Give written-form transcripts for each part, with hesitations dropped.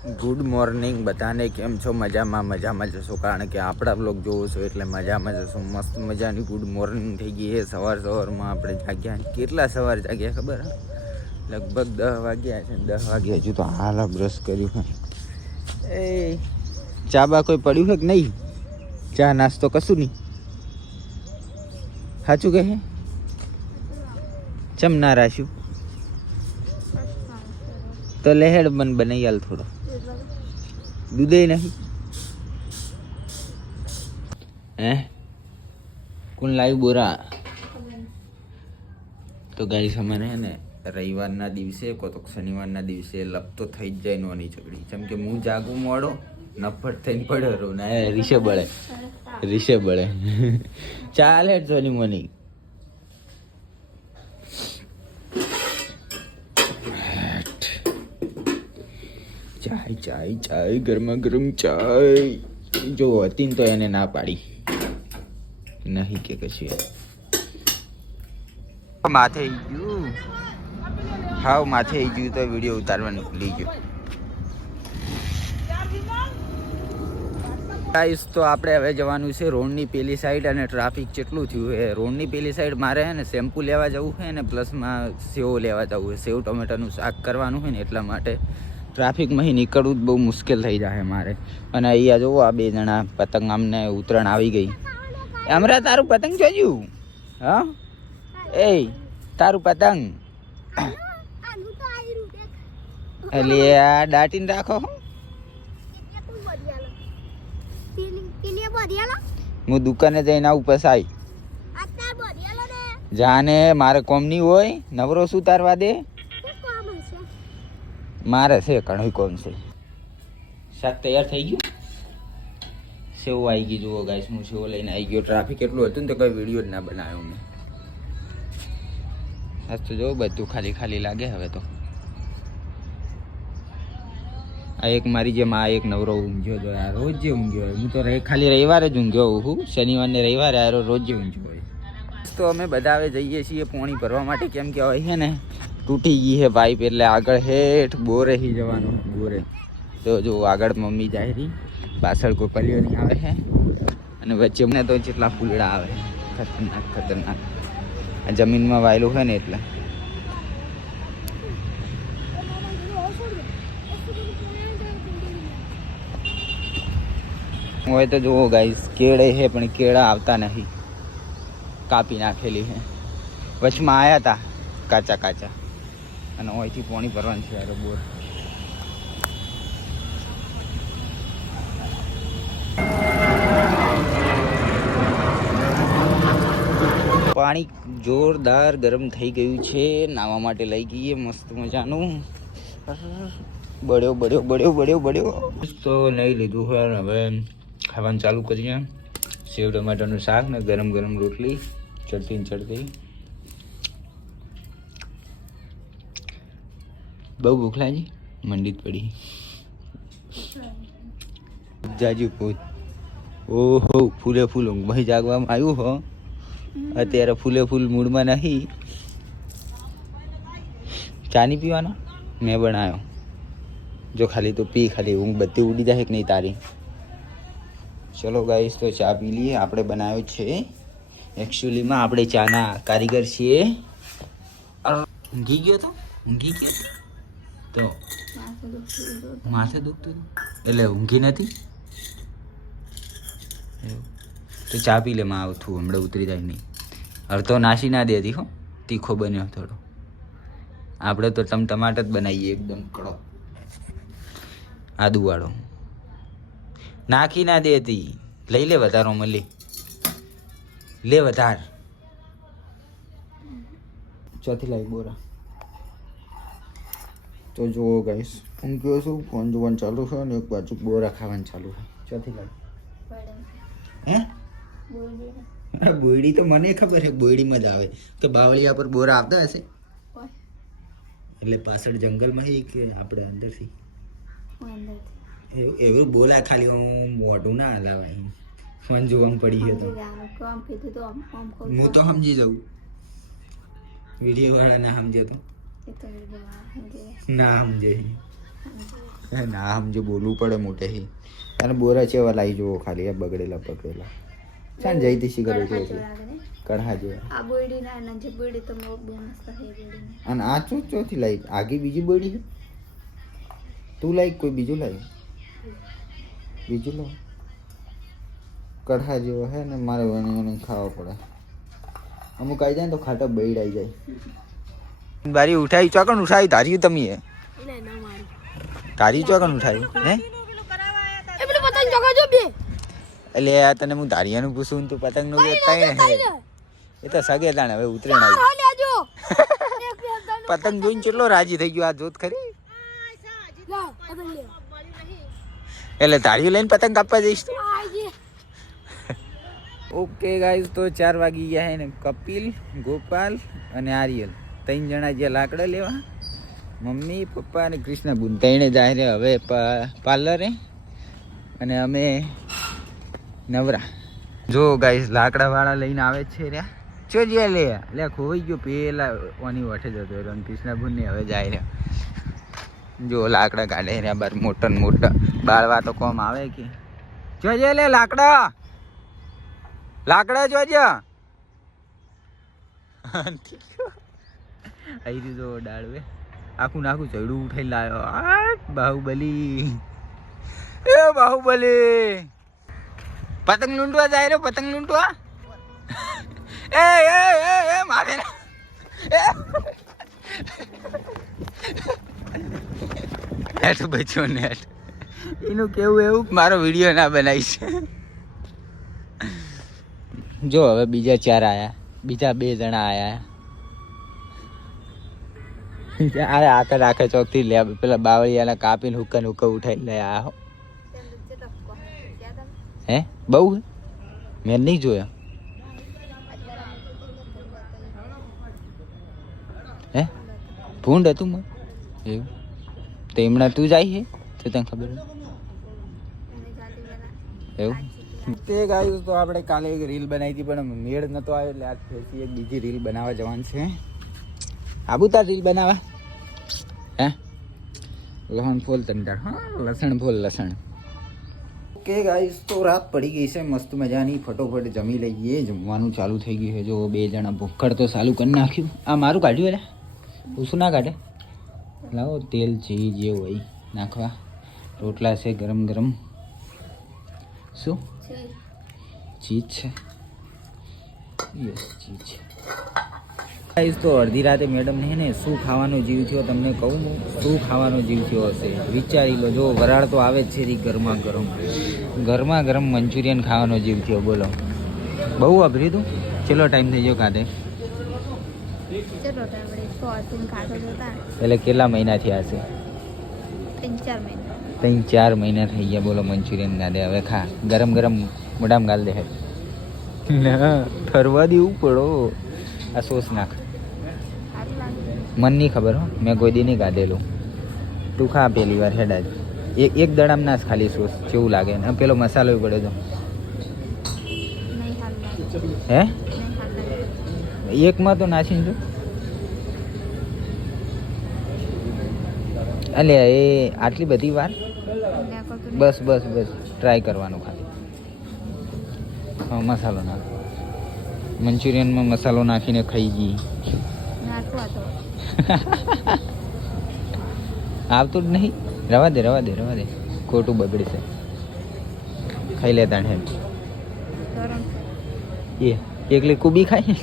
Good morning બધાને, કેમ છો? મજામાં જશો, કારણ કે આપણા બ્લોગ જોવો છો એટલે મજામાં જશો. મસ્ત મજાની ગુડ મોર્નિંગ થઈ ગઈ છે. સવારમાં આપણે જાગ્યા. કેટલા સવાર જાગ્યા ખબર? લગભગ 10 વાગ્યા છે. 10 વાગે હજુ તો હાલ બ્રશ કર્યું. એ ચા બા કોઈ પડ્યું છે કે નહીં? ચા નાસ્તો કશું નહીં? સાચું કહે? ચમ ના રાખ્યું તો લહેડ બન બનાવી હાલ થોડો. દૂધે નહીં હે? કોણ લાવ્યું બોરા? તો ગાઈસ અમારે હે ને રવિવારના દિવસે કો તો શનિવારના દિવસે લપ તો થઈ જ જાય નોની ચકડી. જેમ કે હું જાગું મોડો નફટ થઈને પડ્યો રહું ને રીશે બળે ચાલે જોની મોની. ચાય ગરમા ગરમ ચાય. જો હતી ને તો એને ના પાડી નહીં કે કશી. માથે આવી ગયું, હાવ માથે આવી ગયું તો વિડીયો ઉતારવાનું ભૂલી ગયો. ગાઈસ તો આપણે હવે જવાનું છે રોડની પેલી સાઈડ, અને ટ્રાફિક કેટલું થયું છે રોડની પેલી સાઈડ. મારે હે ને શેમ્પુ લેવા જવું છે ને પ્લસમાં સેવ લેવા જવું છે. સેવ ટમેટાનું શાક કરવાનું હોય ને એટલા માટે ટ્રાફિકમાં નીકળવું જ બહુ મુશ્કેલ થઈ જાય મારે. અને અહીંયા જોવો આ બે જણા પતંગ આમને ઉતરાણ આવી ગઈ. હમણાં તારું પતંગ જોયું? હા એ તારું પતંગ એટલે આ દાટીને રાખો. હું દુકાને જઈને આવું પસાઈ જાને મારે કોમ નહીં હોય. નવરો શું તારવા દે? મારે છે ઘણું કોમ છે. શાક તૈયાર થઈ ગયું. સેવ આવી ગઈ. જુઓ ગાઈસ હું સેવ લઈને આવી ગયો. ટ્રાફિક એટલું હતું ને તો કોઈ વિડીયો જ ના બનાવ્યો મેં. આજ તો જો બધું ખાલી ખાલી લાગે હવે તો. આ એક મારી જેમ આ એક નવરો ઊંઘ્યો તો યાર. રોજ જે ઊંઘ્યો હોય. હું તો ખાલી રવિવારે જ ઊંઘ્યો હું. શનિવારને રવિવારે આરો રોજ જે ઊંઘ્યો હોય. તો અમે બધા હવે જઈએ છીએ પાણી ભરવા માટે. કેમ કે હોય છે ને તૂટી ગઈ છે પાઇપ, એટલે આગળ હેઠ બોરે હી જવાનું. બોરે તો જો આગળ મમ્મી જાય રહી, પાછળ કોઈ પલીઓ નહીં આવે છે, અને વચ્ચે મને તો જેટલા ફૂલડા આવે ખતરનાક. આ જમીનમાં વાયેલું હોય ને એટલે. હોય તો જુઓ ગાઈસ કેળે છે પણ કેળા આવતા નથી, કાપી નાખેલી છે. વચમાં આવ્યા હતા કાચા અને અહીંથી પાણી ભરવાનું છે યાર બોર. પાણી જોરદાર ગરમ થઈ ગયું છે. નાવા માટે લઈ ગઈએ મસ્ત મજાનું. બળ્યો તો લઈ લીધું હોય. હવે ખાવાનું ચાલુ કરીએ. સેવ ટમાટરનું શાક ને ગરમ ગરમ રોટલી ચડતી. બહુ ભૂખ લાગી, મંડી પડી જાજુ પૂછ. ઓહો ફૂલે ફૂલ ઊંઘમાં જાગવામાં આવ્યું હો. અત્યારે ફૂલ મૂડમાં નહીં. ચા નહીં પીવાનો? મેં બનાવ્યો. જો ખાલી તો પી, ખાલી ઊંઘ બધી ઉડી જાય કે નહીં તારી. ચલો ગાઈસ તો ચા પી લઈએ. આપણે બનાવ્યો છે એકચ્યુઅલીમાં આપણે ચાના કારીગર છીએ. ઊંઘી ગયો તો માથે દુખતું એટલે ઊંઘી નથી. તો ચા પી લે. માં આવતું હમણાં ઉતરી જાય નહીં. અડધો નાસી ના દેતી હો. તીખો બન્યો થોડો. આપણે તો ટમાટર જ બનાવીએ એકદમ કડક આદુવાળો. નાખી ના દેતી. લઈ લે વધારો મળી લે વધાર. ચોથી લાવી બોરા. તો જુઓ ગાઈસ હું કહું છું ફોન જોવાનું ચાલુ છે ને એક બાજુ બોરા ખાવાનું ચાલુ છે. ચોથી લાવી હે? બોયડી તો મને ખબર છે બોયડીમાં જ આવે કે બાવળિયા પર બોરા આવતા હશે. એટલે પાછળ જંગલમાં છે કે આપણે અંદરથી એવું બોલા. ખાલી મોઢું ના હલાવાય. ફોન જોવામાં પડી ગયો તો હું તો સમજી જાઉં. વિડીયો વાળા ના સમજે તો ના સમજે. ના સમજો બોલવું પડે મોટેથી અને બોરા ચેવા લાવી જુઓ ખાલી આ બગડેલા પકડેલા ચાલ જઈ તી કરે છે કઢા જેવા આ બોયડી ના ના જે બોયડી તો બહુ મસ્ત છે બોયડી અને આ ચોથી લાવી આગી બીજી બોયડી છે તું લાવી કોઈ બીજું લાવી બીજું લો કઢા જેવો હે ને મારે એને ખાવા પડે અમુક આવી જાય ને તો ખાટા બૈડ આવી જાય બારી ઉઠાઈ ચોકન ઉઠાવી ધાર્યું તમે તારી ચોકન ઉઠાવી હે એટલે આ તને હું ધારિયાનું પૂછું તું પતંગ નું એ તો સગે તાણે હવે ઉતરેણ આવી પતંગ જોઈને કેટલો રાજી થઈ ગયો આ જોત ખરી એટલે ધારિયું લઈને પતંગ કાપવા જઈશ તું ઓકે ગાઈઝ તો 4 વાગી ગયા હે ને કપિલ ગોપાલ અને આર્યલ 3 જણા જે લાકડા લેવા મમ્મી પપ્પા અને કૃષ્ણબુન ત્રણે જાય રે હવે પાર્લરે અને અમે નવરા જો ગાઈઝ લાકડા વાળા લઈને આવે છે રહ્યા ચો જે લે ખોવાઈ ગયો પેલા ઓની વઠે જતો રહ્યો અને કૃષ્ણબુન ને હવે જાય રહ્યા જો લાકડા કાઢે રહ્યા બાર મોટા મોટા બાળવા તો કોમ આવે કે જો જે લે લાકડા જોજો આવી તો ડાળવે આખું નાખું ચડું ઉઠાઈ લાવ્યો બાહુબલી એ બાહુબલી પતંગ લૂંટવા જાય રે પતંગ લૂંટવા એ મારે નેટ બચ્યો નેટ એનું કેવું એવું મારો વિડીયો ના બનાવીશ જો હવે બીજા 4 આયા બીજા 2 જણા આયા અરે આખા આખા ચોકથી લે પેલા બાવળિયાના કાપીને હુક્કા ઉઠાઈ લે આ હે બહુ મેં નહીં જોયા હે ભૂંડ હતું મને એવું તો હમણાં તું જાય હે તો તને ખબર એવું તે ગાયું તો આપણે કાલે એક રીલ બનાવી હતી પણ મેળ નતો આવ્યો એટલે આજ ફેરથી એક બીજી રીલ બનાવવા જવાનું છે આબુ તાર રીલ બનાવવા હે લસણ ફોલ તંડાર હા લસણ ફોલ લસણ ઓકે ગાઈસ તો રાત પડી ગઈ છે મસ્ત મજાની ફટોફટ જમી લઈએ જમવાનું ચાલુ થઈ ગયું છે જો 2 જણા ભૂખડ તો ચાલુ કરી નાખ્યું આ મારું કાઢ્યું એટલે પૂછું ના કાઢે લાવો તેલ છે જે હોય નાખવા રોટલા છે ગરમ ગરમ શું ચીજ છે યસ ચીજ ગાઈસ તો અડધી રાતે મેડમને હે ને શું ખાવાનો જીવ થયો તમને કહું હું શું ખાવાનો જીવ થયો હશે વિચારી લો જો વરાળ તો આવે જ છે ગરમા ગરમ મંચુરિયન ખાવાનો જીવ થયો બોલો બહુ અઘરી તું ચેલો ટાઈમ થઈ ગયો કાઢે એટલે કેટલા મહિના થયા હશે 3-4 મહિના થઈ ગયા બોલો મંચુરિયન ગાદે હવે ખા ગરમ મોઢામાં ગાલ દે ના ફરવા દેવું પડો આ સોસ નાખ મન નહીં ખબર હો મેં કોઈ દી નહીં ગાધેલું તું ખા પેલી વાર હેડા જ એક દડામ નાશ ખાલી સોસ કેવું લાગે ને પેલો મસાલો પડે તો હે એકમાં તો નાખીને જો અલે એ આટલી બધી વાર બસ ટ્રાય કરવાનું ખાલી હા મસાલો નાખ મંચુરિયનમાં મસાલો નાખીને ખાઈ ગઈ આવતું જ નહીં રવા દે ખોટું બગડશે ખાઈ લેતા હે એ એકલી કુબી ખાય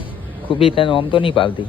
કુબી તને આમ તો નહીં ભાવતી